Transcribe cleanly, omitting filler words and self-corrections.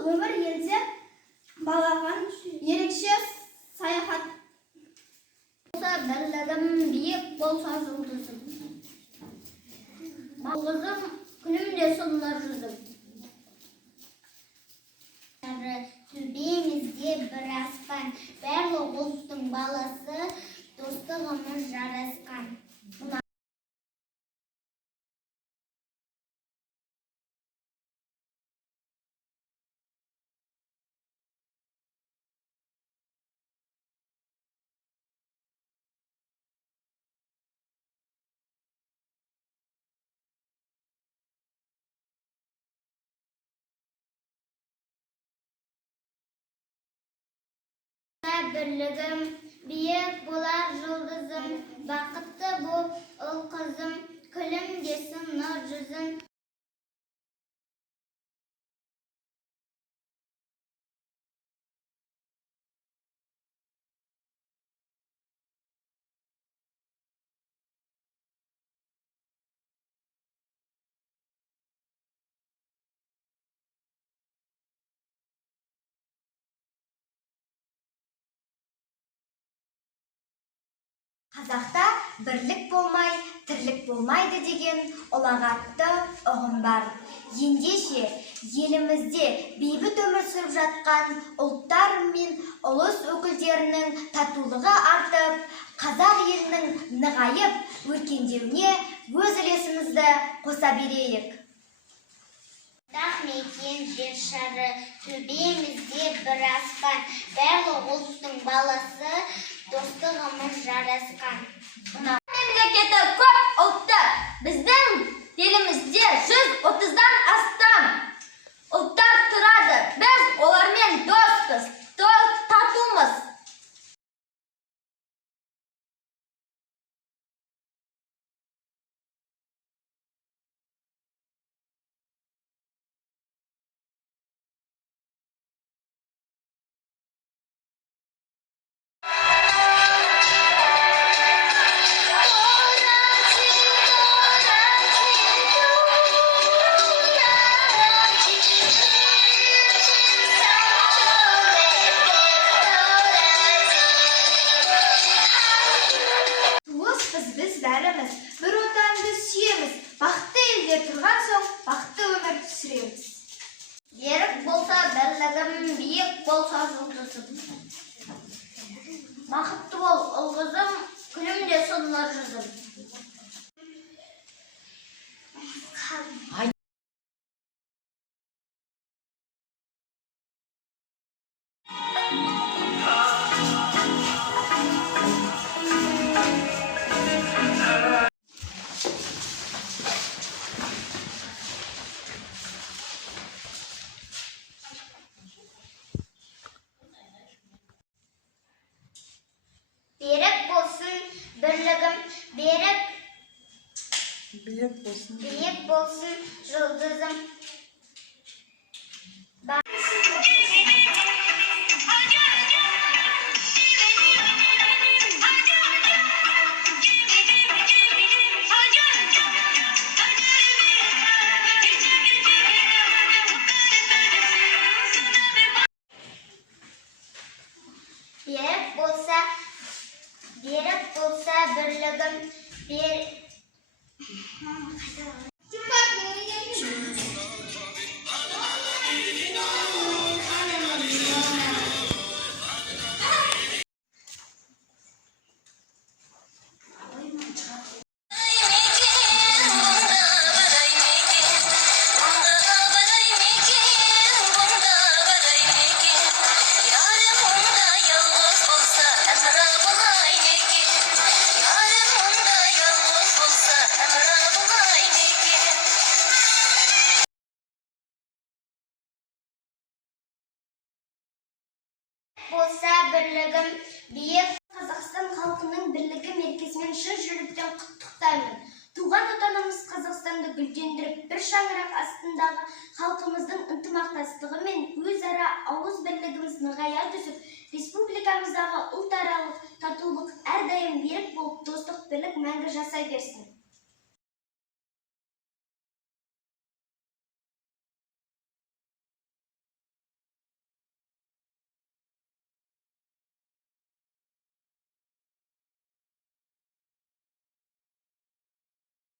өмір елде балаған ерекше саяхат. Бірлігім биік болса жұлдызым, балғызым күнімде сонар жүзім. Төбемізде бір аспан, барлық ұлттың баласы, достығымыз жарасқан. Бірлігім биік болар жұлдызым, бақытты бол ұл қызым, күлімдесін нұр жүзім. Қазақта бірлік болмай, тірлік болмайды деген ұлағатты ұғым бар. Ендеше елімізде бейбіт өмір сүріп жатқан ұлттар мен ұлыс өкілдерінің татулығы артып, қазақ елінің нығайып, өркендеуіне өз үлесімізді қоса берейік. Мекен жер шары, төбемізде бір аспан, барлық ұлттың баласы, достығымыз жарасқан. Мемлекеті көп ұлтты, біздің елімізде 130-дан астам ұлттар тұрады. Біз олармен достпыз, татумыз. Біз бәріміз бір отанды сүйеміз, бақытты елде тұрған соң бақытты өмір сүреміз. Берік болса бірлігім, биік болса жұлдызым, бақытты бол ұл қызым, күнімде сонар жүзім. Берік болсын бірлігім, биік болсын жұлдызым. Берік болса бірлігім, болса бірлігім, биік. Қазақстан халқының бірлігі мерекесімен шын жүректен құттықтаймын. Туған отанымыз Қазақстанды гүлдендіріп, бір шаңырақ астындағы халқымыздың ынтымақтастығы мен өзара ауыз бірлігіміз нығая түсіп, республикамыздағы ұлтаралық татулық әрдайым берік болып, достық бірлік мәңгі жасай берсін.